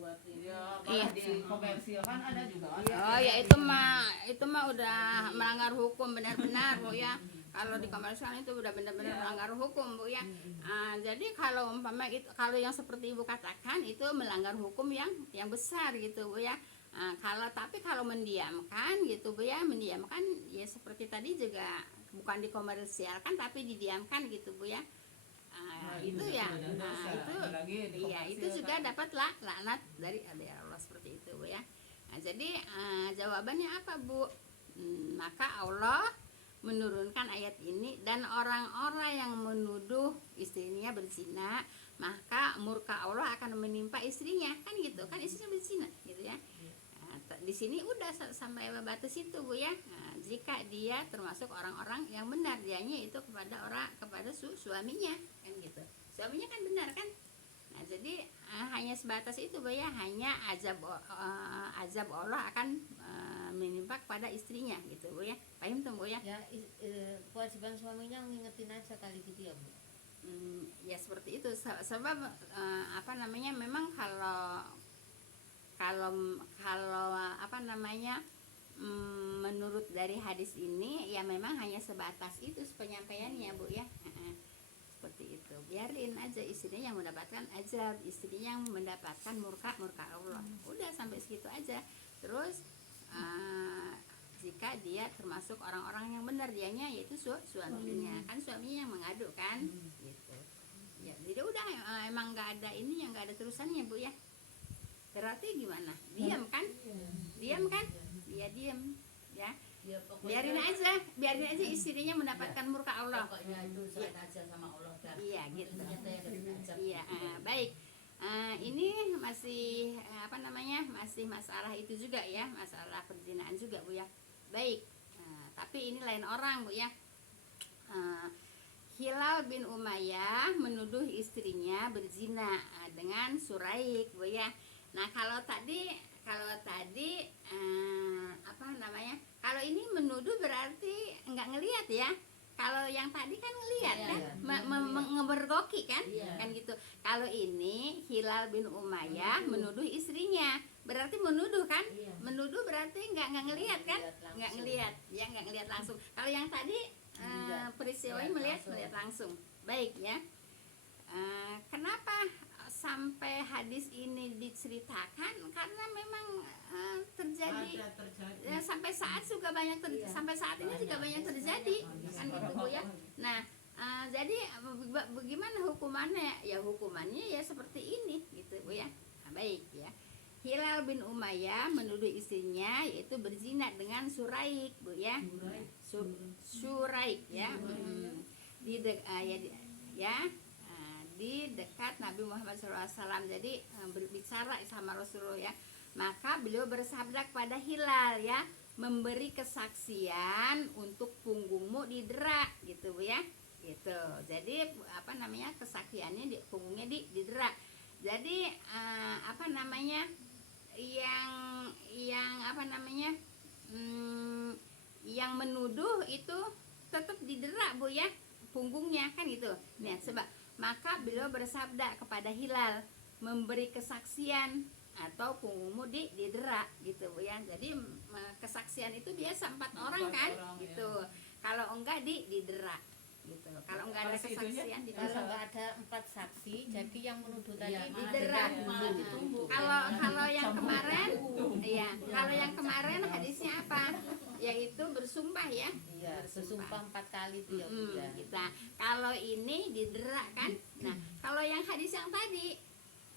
buat ya Iya. malah di komersil kan ada juga kan. Oh ya itu mah udah melanggar hukum benar-benar Bu ya. Kalau di komersial itu udah benar-benar melanggar hukum Bu ya. Jadi kalau umpama itu kalau yang seperti Ibu katakan itu melanggar hukum yang besar gitu Bu ya. Kalau mendiamkan gitu Bu ya, mendiamkan ya seperti tadi juga bukan dikomersialkan tapi didiamkan gitu Bu ya. Itu ya, itu juga dapat laknat dari Allah seperti itu Bu ya. Jadi jawabannya apa Bu? Maka Allah menurunkan ayat ini dan orang-orang yang menuduh istrinya berzina maka murka Allah akan menimpa istrinya kan gitu kan istrinya berzina gitu ya. Di sini udah sampai batas itu Bu ya. Jika dia termasuk orang-orang yang benar dianya itu kepada suaminya kan gitu. Suaminya kan benar kan. Nah, jadi hanya sebatas itu Bu ya, hanya azab Allah akan menimpa kepada istrinya gitu Bu ya. Paham tuh Bu ya? Ya, kewajiban suaminya ngingetin aja kali gitu ya Bu. Ya seperti itu sebab memang kalau menurut dari hadis ini ya memang hanya sebatas itu penyampaiannya Bu ya. Seperti itu, biarin aja istrinya yang mendapatkan azab, istrinya yang mendapatkan murka Allah, udah sampai segitu aja. Terus jika dia termasuk orang-orang yang benar dianya yaitu suaminya kan suaminya yang mengadu kan gitu ya. Jadi udah emang nggak ada ini yang nggak ada terusannya Bu ya. Berarti gimana, diam kan dia diam ya. Biarin aja istrinya mendapatkan murka Allah. Pokoknya itu serahkan aja sama Allah kan. Iya gitu. Iya, Iya. baik. Ini masih masih masalah itu juga ya, masalah perzinaan juga Bu ya. Baik. Tapi ini lain orang Bu ya. Hilal bin Umayyah menuduh istrinya berzina dengan Suraik Bu ya. Nah kalau tadi kalau ini menuduh berarti nggak ngelihat ya. Kalau yang tadi kan ngelihat kan, ngebergoki kan, kan gitu. Kalau ini Hilal bin Umayyah menuduh istrinya, berarti menuduh kan? Menuduh berarti nggak ngelihat kan? Nggak ngelihat, ya nggak ngelihat langsung. Kalau yang tadi peristiwanya melihat langsung. Baik ya. Kenapa sampai hadis ini diceritakan? Karena memang terjadi. Ya, sampai saat juga banyak sampai saat ini juga banyak terjadi kan gitu Bu ya. Nah jadi bagaimana hukumannya? Ya hukumannya ya seperti ini gitu Bu ya. Nah, baik ya. Hilal bin Umayyah menuduh istrinya yaitu berzina dengan Suraik Bu ya. Suraik ya. Di dekat Nabi Muhammad SAW. Jadi berbicara sama Rasulullah ya. Maka beliau bersabda kepada Hilal ya, memberi kesaksian untuk punggungmu didera gitu Bu ya. Gitu. Jadi kesaksiannya punggungnya didera. Jadi yang menuduh itu tetap didera Bu ya, punggungnya kan gitu. Nah, sebab maka beliau bersabda kepada Hilal, memberi kesaksian atau punggungmu didera gitu Bu ya. Jadi kesaksian itu biasa 4 orang kan gitu. Kalau enggak didera gitu. Kalau enggak ada kesaksian didera. Kalau enggak ada 4 saksi, jadi yang menuduh tadi didera. Kalau yang kemarin kalau yang kemarin hadisnya apa? Yaitu bersumpah ya. Iya, bersumpah 4 kali itu ya Bu ya. Kita. Kalau ini didera kan. Nah, kalau yang hadis yang tadi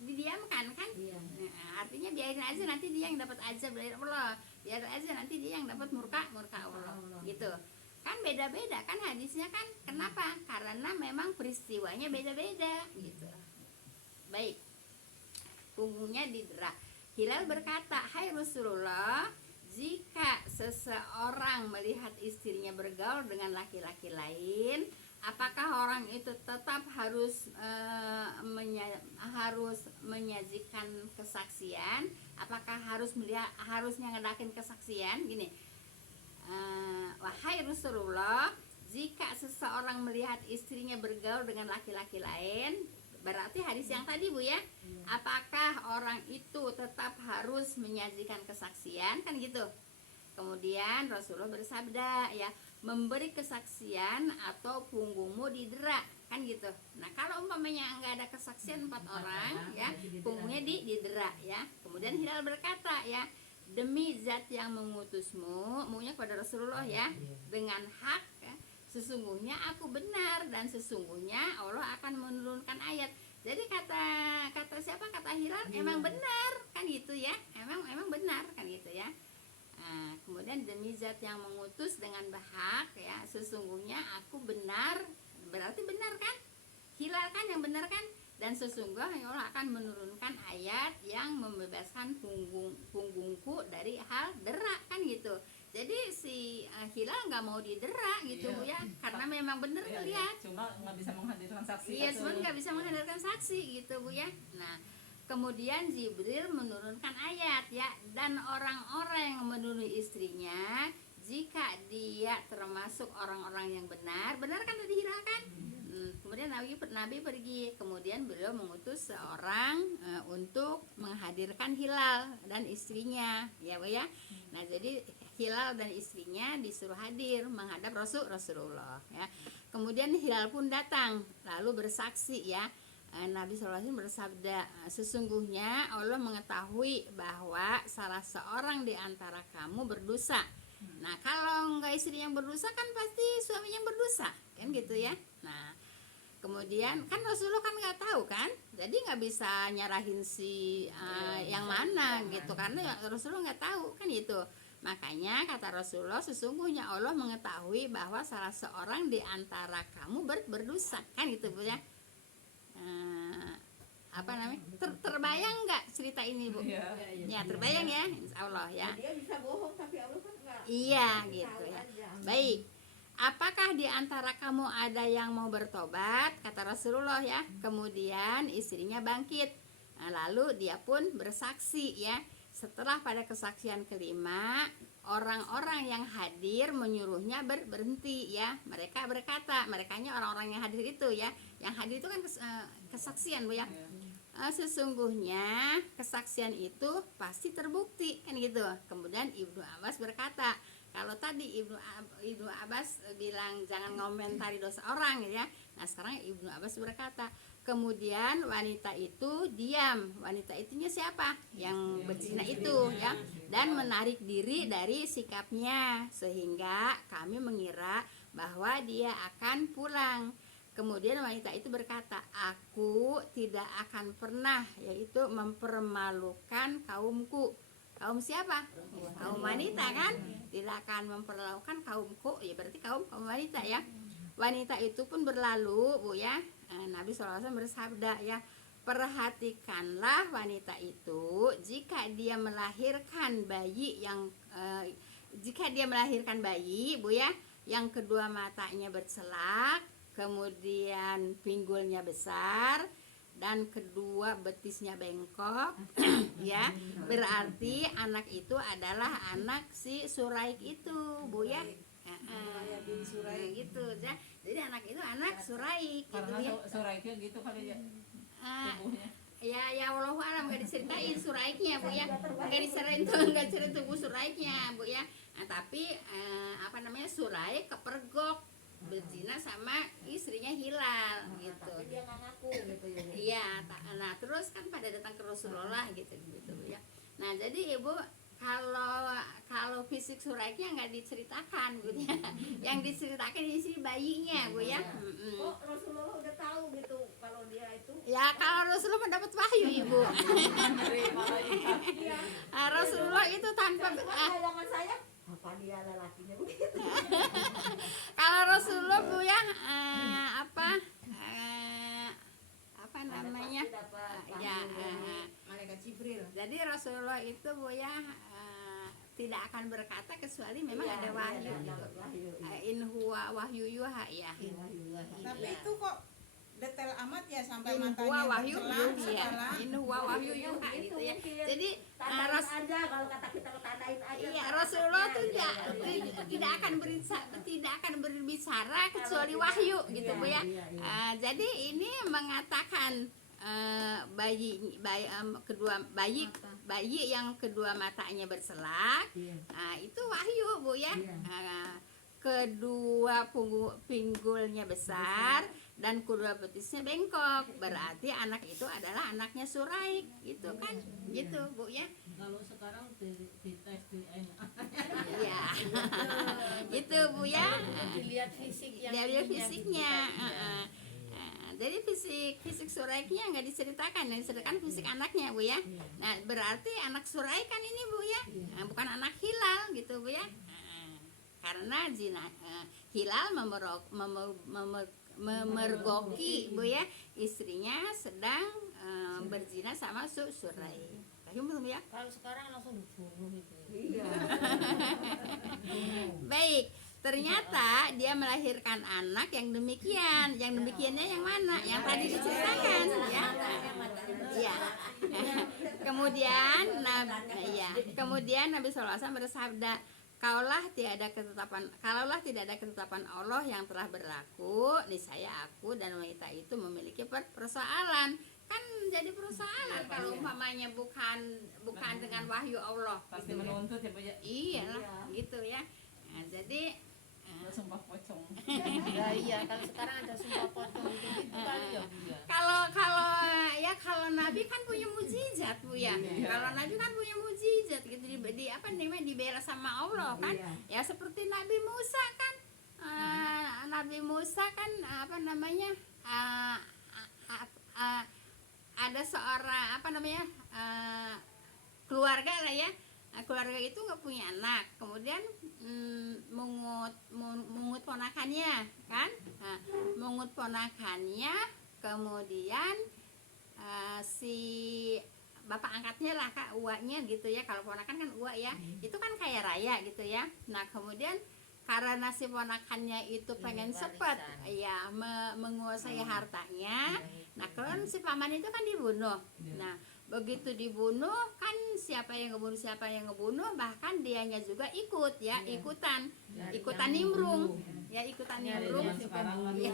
didiamkan kan. Nah, artinya biarin aja nanti dia yang dapat azab dari Allah. Biar aja nanti dia yang dapat murka Allah. Gitu. Kan beda-beda kan hadisnya kan. Kenapa? Karena memang peristiwanya beda-beda gitu. Baik. Punggungnya didera. Hilal berkata, "Hai Rasulullah, jika seseorang melihat istrinya bergaul dengan laki-laki lain, apakah orang itu tetap harus menyajikan kesaksian? Apakah harusnya ngadakin kesaksian?" Gini, "Wahai Rasulullah, jika seseorang melihat istrinya bergaul dengan laki-laki lain, Berarti hadis yang tadi Bu ya, apakah orang itu tetap harus menyajikan kesaksian kan gitu. Kemudian Rasulullah bersabda ya, memberi kesaksian atau punggungmu didera kan gitu. Nah kalau umpamanya nggak ada kesaksian 4 orang ya, punggungnya didera ya. Kemudian Hilal berkata ya, demi zat yang mengutusmu, maunya kepada Rasulullah ya, dengan hak ya, sesungguhnya aku benar dan sesungguhnya Allah akan menurunkan ayat. Jadi kata siapa? Kata Hilal emang benar kan gitu ya, emang benar kan gitu ya. Nah, kemudian demi zat yang mengutus dengan hak ya, sesungguhnya aku benar, berarti benar kan? Hilal kan yang benar kan? Dan sesungguhnya Allah akan menurunkan ayat yang membebaskan punggungku dari hal dera kan gitu. Jadi si Hilal nggak mau didera gitu Bu ya, karena memang benar lihat. Cuma nggak bisa menghadirkan saksi. Iya, cuma nggak bisa menghadirkan saksi gitu Bu ya. Nah, kemudian Jibril menurunkan ayat ya, dan orang-orang yang menuduh istrinya jika dia termasuk orang-orang yang benar kan tadi Hilal kan? Kemudian Nabi pergi, kemudian beliau mengutus seorang untuk menghadirkan Hilal dan istrinya ya Bu ya. Nah jadi Hilal dan istrinya disuruh hadir menghadap Rasulullah ya. Kemudian Hilal pun datang lalu bersaksi ya. Nabi SAW bersabda, sesungguhnya Allah mengetahui bahwa salah seorang di antara kamu berdosa. Nah kalau enggak istri yang berdosa kan pasti suaminya yang berdosa kan gitu ya. Nah kemudian kan Rasulullah kan nggak tahu kan, jadi nggak bisa nyarahin si yang mana gitu, karena Rasulullah nggak tahu kan itu. Makanya kata Rasulullah, sesungguhnya Allah mengetahui bahwa salah seorang di antara kamu berdosa kan gitu Bu ya. Apa namanya? Terbayang nggak cerita ini Bu? Ya terbayang ya, insya Allah ya. Dia bisa bohong tapi Allah kan enggak. Iya gitu ya. Baik. Apakah di antara kamu ada yang mau bertobat? Kata Rasulullah ya. Kemudian istrinya bangkit. Nah, lalu dia pun bersaksi ya. Setelah pada kesaksian kelima, orang-orang yang hadir menyuruhnya berhenti ya. Mereka berkata, merekanya orang-orang yang hadir itu ya. Yang hadir itu kan kesaksian Bu ya. Sesungguhnya kesaksian itu pasti terbukti kan gitu. Kemudian Ibnu Abbas berkata, kalau tadi Ibnu Abbas bilang jangan ngomentari dosa orang ya. Nah sekarang Ibnu Abbas berkata, kemudian wanita itu diam. Wanita itunya siapa? Yang berzina itu ya. Dan menarik diri dari sikapnya, sehingga kami mengira bahwa dia akan pulang. Kemudian wanita itu berkata, aku tidak akan pernah yaitu mempermalukan kaumku. Kaum siapa? Kaum wanita kan? Tidak akan memperlakukan kaumku, ya berarti kaum wanita ya. Wanita itu pun berlalu Bu ya. Nabi SAW bersabda ya, perhatikanlah wanita itu jika dia melahirkan bayi Bu ya, yang kedua matanya bercelak, kemudian pinggulnya besar, dan kedua betisnya bengkok ya, berarti anak itu adalah anak si Suraik itu Bu ya. Gitu ya. Jadi anak itu anak Suraik gitu Karena ya. Suraiknya gitu kali ya. Tubuhnya. Ya wallahu alam, nggak diceritain Suraiknya Bu ya, nggak diceritain tubuh Suraiknya Bu ya. Nah, tapi apa namanya, Suraik kepergok berzina sama istrinya Hilal gitu. Dia nggak ngaku gitu ya. Iya, nah terus kan pada datang ke Rasulullah gitu ya. Nah jadi Ibu, kalau fisik Suraiknya nggak diceritakan gitu ya. Yang diceritakan di sini bayinya Bu ya. Oh Rasulullah udah tahu gitu kalau dia itu. Ya kalau Rasulullah mendapat wahyu Ibu. Rasulullah itu tanpa Pandangan saya apa dia lelakinya begitu. kalau Rasulullah Bu ya, apa namanya, ya Malaikat Jibril. jadi Rasulullah itu Bu ya tidak akan berkata kecuali memang ada wahyu gitu. In huwa wahyu yuha ya. Tapi itu kok detail amat ya sampai In matanya huwa wahyu bercelang yuha segala. ya. In huwa wahyu yuha gitu ya. Jadi tandain Ras- aja kalau kata kita tandain aja. iya Rasulullah tuh tidak akan berbicara kecuali wahyu gitu Bu ya. Jadi ini mengatakan bayi yang kedua matanya berselak, itu wahyu Bu ya. Kedua pinggulnya besar dan kedua betisnya bengkok, berarti anak itu adalah anaknya Suraik gitu kan, gitu Bu ya. Kalau sekarang di tes DNA. Iya. Gitu Bu ya. Dilihat fisik yang Dari ininya fisiknya. gitu kan, Jadi fisik Suraiknya nggak diceritakan, yang diceritakan fisik anaknya Bu ya. Nah berarti anak Suraik kan ini Bu ya, bukan anak Hilal gitu Bu ya. Karena Hilal memergoki Bu ya, istrinya sedang berzina sama Suraik. Paham belum ya? Kalau sekarang langsung dibunuh itu. Iya. Baik, ternyata dia melahirkan anak yang demikian. Yang demikiannya yang mana? Yang tadi diceritakan ya. Iya. Kemudian Nabi SAW bersabda, Kalaulah tidak ada ketetapan Allah yang telah berlaku, niscaya aku dan wanita itu memiliki persoalan. Kan jadi persoalan kalau umpamanya bukan dengan wahyu Allah. Pasti gitu ya. menuntut ya Bu ya. Iyalah, gitu ya. Nah, jadi Udah sumpah pocong. Ya iya, kalau sekarang ada sumpah potong gitu kali ya Bu ya. kalau Nabi kan punya mukjizat Bu ya. Kalau Nabi kan punya mukjizat gitu dibela sama Allah kan. Ya seperti Nabi Musa kan. Nabi Musa kan ada seorang keluarga lah ya. Keluarga itu nggak punya anak, kemudian mungut ponakannya kan, mungut ponakannya, kemudian si bapak angkatnya lah kak uaknya gitu ya, kalau ponakan kan uak ya, itu kan kaya raya gitu ya. Nah kemudian karena si ponakannya itu pengen cepet ya menguasai hartanya, nah kan si paman itu kan dibunuh. Nah begitu dibunuh kan siapa yang ngebunuh, bahkan dianya juga ikut ya, ikutan nimbrung ya, ikutan nimbrung ya,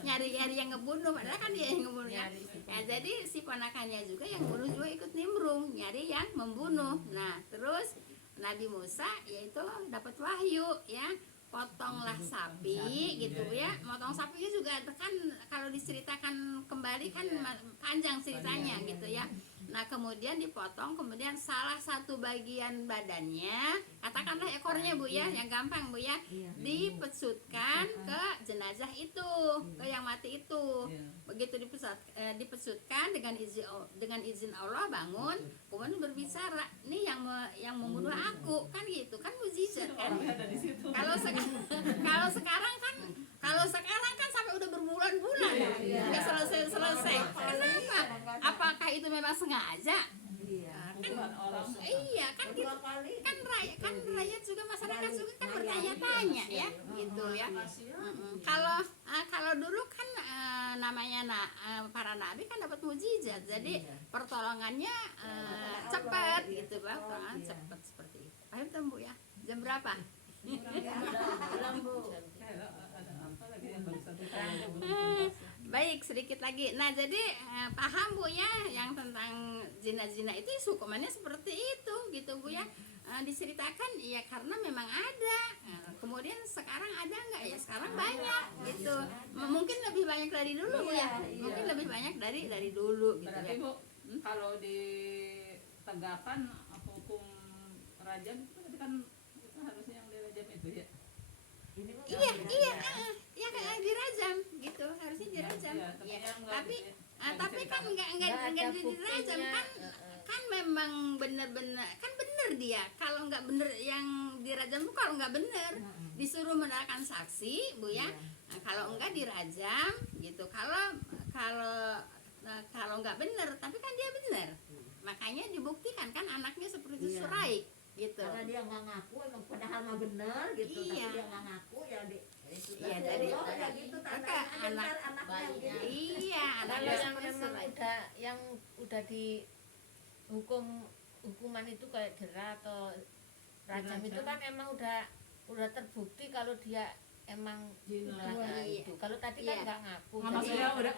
nyari yang ngebunuh, padahal kan dia yang ngebunuh ya. Jadi si ponakannya juga yang bunuh juga ikut nimbrung nyari yang membunuh. Nah terus Nabi Musa yaitu dapat wahyu ya, potonglah sapi gitu ya. Motong sapinya juga kan kalau diceritakan kembali kan panjang ceritanya gitu ya. Nah kemudian dipotong, kemudian salah satu bagian badannya, katakanlah ekornya Bu ya, yang gampang Bu ya, dipesutkan ke jenazah itu, ke yang mati itu. Begitu dipesutkan dengan izin Allah bangun, kemudian berbicara, nih yang membunuh aku kan gitu kan, mukjizat kan. Kalau sekarang kan sampai udah berbulan-bulan nggak selesai. Kenapa? Apakah itu memang sengaja? Iya kan gitu. Rakyat juga, masyarakat juga kan bertanya-tanya ya gitu ya. Kalau dulu kan para nabi kan dapat mukjizat, jadi pertolongannya cepat gitu Pak, pertolongan cepat seperti itu. Paham tuh Bu ya? Jam berapa? Baik, sedikit lagi. Nah jadi paham Bu ya yang tentang zina itu hukumannya seperti itu gitu Bu ya. Diceritakan ya karena memang ada. Kemudian sekarang ada nggak ya? Sekarang banyak gitu. Mungkin lebih banyak dari dulu Bu ya. Mungkin lebih banyak dari dulu gitu Berarti ya. Bu, kalau ditegakkan hukum rajam itu berarti kan itu harusnya yang dirajam itu ya. Iya kayak dirajam gitu, harusnya dirajam. Ya, Tapi kan enggak dirajam kan memang benar-benar kan benar dia. Kalau enggak benar yang dirajam itu, kalau enggak benar disuruh menerangkan saksi Bu ya. Nah, kalau enggak dirajam gitu. Kalau enggak benar, tapi kan dia benar. Makanya dibuktikan kan anaknya seperti Suraik gitu. Karena dia nggak ngaku emang padahal mah bener gitu, Iya. tapi dia nggak ngaku ya di Iya, dari ya gitu tanda maka anaknya bayinya. gitu. iya, Kalau anaknya yang seperti memang surat. yang udah hukuman itu kayak dera atau rajam itu kan emang udah terbukti kalau dia emang melanggar Iya. itu. Kalau tadi Iya. kan nggak ngaku. Nggak, Jadi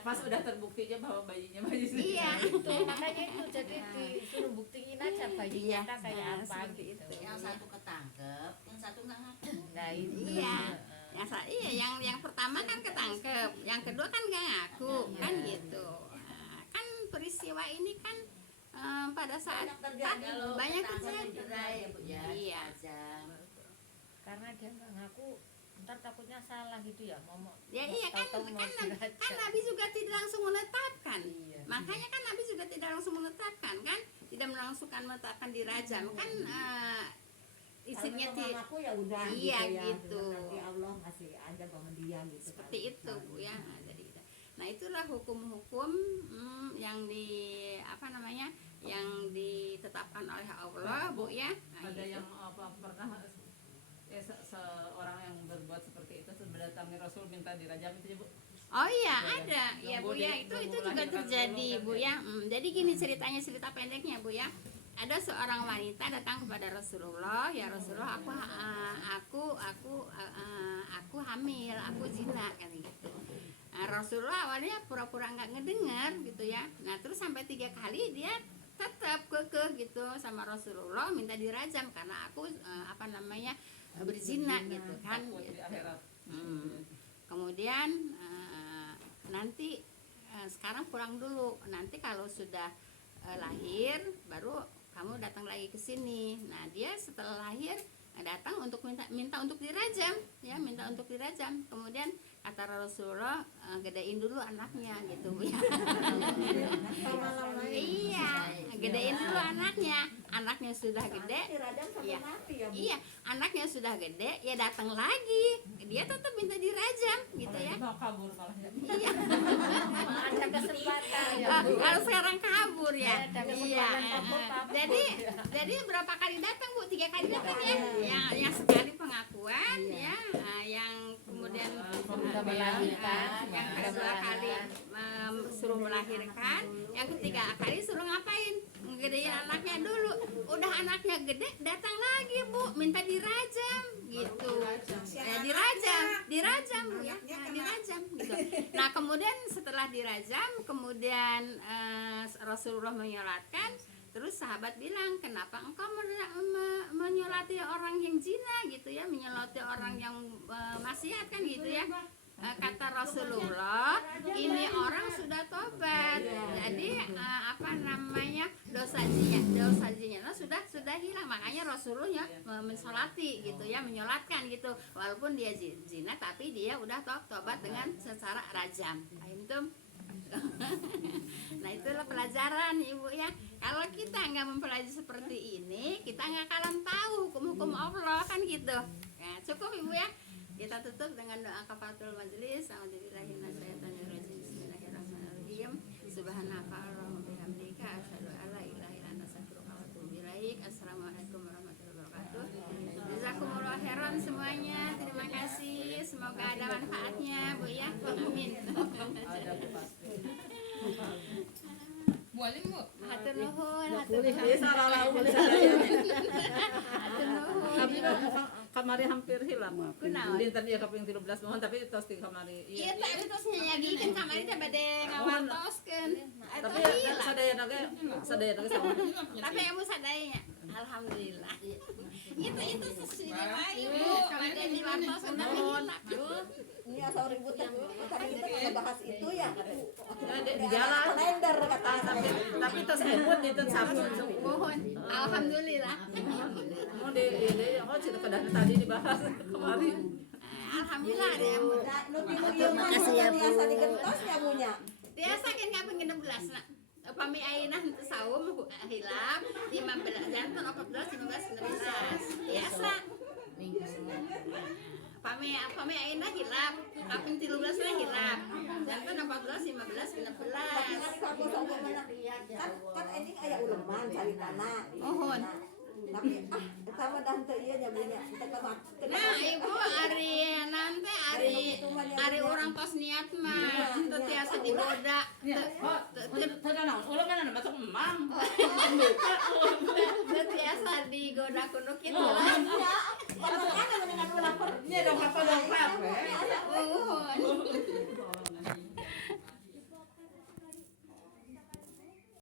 maksudnya udah terbukti aja bahwa bayinya bayi sendiri. Iya. itu makanya itu jadi disuruh buktiin aja bayinya Iya, kayak nah, apa seperti gitu. itu. Yang satu ketangkep, yang satu nggak ngaku. Nah itu. Iya. Yang pertama kan ketangkep, yang kedua kan nggak ngaku, kan gitu. Nah, kan peristiwa ini kan pada saat Banyak terjadi. Kalau banyak ketangkep terjadi. dicerai ya Bu ya. Iya. Aja. Karena dia nggak ngaku, ntar takutnya salah gitu ya mau Ya iya kan, tahu-tahu mau kan dirajam. Nabi juga tidak langsung menetapkan. Iya. Makanya kan Nabi juga tidak langsung menetapkan kan, tidak langsung menetapkan dirajam kan isinya Kalau memang ngaku ya udah Iya, gitu ya. gitu. Nanti Allah ngasih aja sama dia gitu. seperti kan. itu Bu ya. Nah, jadi nah itulah hukum-hukum yang yang ditetapkan oleh Allah Bu ya. Nah, Ada itu. yang pernah seorang yang berbuat seperti itu mendatangi Rasul minta dirajam itu ya Bu. Oh iya Ada. ada ya Bu Nunggu ya, di- itu nunggu juga melahirkan terjadi dulu, Bu kan, ya. Jadi gini ceritanya, cerita pendeknya Bu ya. Ada seorang wanita datang kepada Rasulullah, ya Rasulullah aku hamil, aku zina kan gitu. Nah, Rasulullah awalnya pura-pura nggak ngedengar gitu ya. Nah terus sampai 3 kali dia tetap kekeh gitu sama Rasulullah minta dirajam karena aku berzina gitu kan. Takut di Gitu. akhirat. Kemudian nanti sekarang pulang dulu, nanti kalau sudah lahir baru kamu datang lagi ke sini. Nah dia setelah lahir datang untuk minta untuk dirajam ya, minta untuk dirajam. Kemudian kata Rasulullah gedein dulu anaknya gitu Bu ya. Iya, gedein dulu anaknya sudah gede. Dirajam sampai Iya. mati ya Bu. Iya, anaknya sudah gede, ya datang lagi. Dia tetap minta dirajam gitu ya. Mau kabur malah ya. Iya. Ada kesempatan ya Bu. Kalau sekarang kabur ya. Ada kesempatan Iya. kabur. Jadi berapa kali datang Bu? 3 kali datang ya. Yang sekali pengakuan ya, yang kemudian Udah melahirkan. yang Udah kedua kali melahirkan. suruh melahirkan, yang ketiga kali suruh ngapain? Ngegedein anaknya dulu. Udah anaknya gede, datang lagi Bu, minta dirajam gitu. Ya, dirajam Bu ya. Nah, dirajam gitu. Nah, kemudian setelah dirajam, kemudian Rasulullah menyolatkan. Terus sahabat bilang, kenapa engkau menyolati orang yang zina gitu ya, menyolati orang yang maksiat kan gitu ya. Kata Rasulullah, ini orang sudah tobat, jadi dosa zinanya sudah hilang, makanya Rasulullah mensolati gitu ya, menyolatkan gitu, walaupun dia zina tapi dia udah tobat dengan secara rajam. Antum? Nah itulah pelajaran Ibu ya. Kalau kita nggak mempelajari seperti ini, kita nggak akan tahu hukum-hukum Allah kan gitu. Ya, cukup Ibu ya. Kita tutup dengan doa kafaratul majelis. Bismillahirrahmanirrahim. Subhanaka Allahumma bihamdika asyhadu an la ilaha illa anta astaghfiruka wa atubu ilaik. Assalamualaikum warahmatullahi wabarakatuh. Jazakumullah khairan semuanya. Terima kasih. Semoga ada manfaatnya Bu ya. Amin. Ada Bu pasti. Mualim Bu. Hatur nuhun, hatur Boleh nuhun. ya salah laun saya. Hatur nuhun. Kami kamari hampir hilang. Kunaon? Dinten ieu kaping 13 mohon tapi tos di kamari. Iya, tapi terus nyagikeun kamari teh bade ngawartoskeun. Tapi Eta sadayana ge sama. Tapi ilmu sadayanya. Alhamdulillah. Itu sesuai wae Ibu. Bade diwartoskeun tapi hilap. Ini asal ribut tadi kita nggak bahas itu ya. Di jalan. Kalender kata Tapi tos embut di tos sabun. Mohon. Alhamdulillah. Mau di cerita kedah tadi dibahas kemarin. Alhamdulillah ada yang Makasih ya Bu. Biasa digentos ya Bunya. biasa kan kaping 16 nak. Upami ayeuna henteu saum hilap 15 janten 14 15 16. Biasa. Pami ayeuna hilap kaping 13 na hilap. Janten 14 15 16. Kan ini kayak uleman cari tanah. Mohon. Tapi sama tante iya nya punya kita kemak. Nah, ibu ari nanti ari orang tos niat mah teu tiasa digoda. Ya, kok tenang, ulah mana masuk emang. Teu tiasa digoda kudu kitu Oh, lah. Kalau kan dengan ulah Nya dong apa dong. Uhun.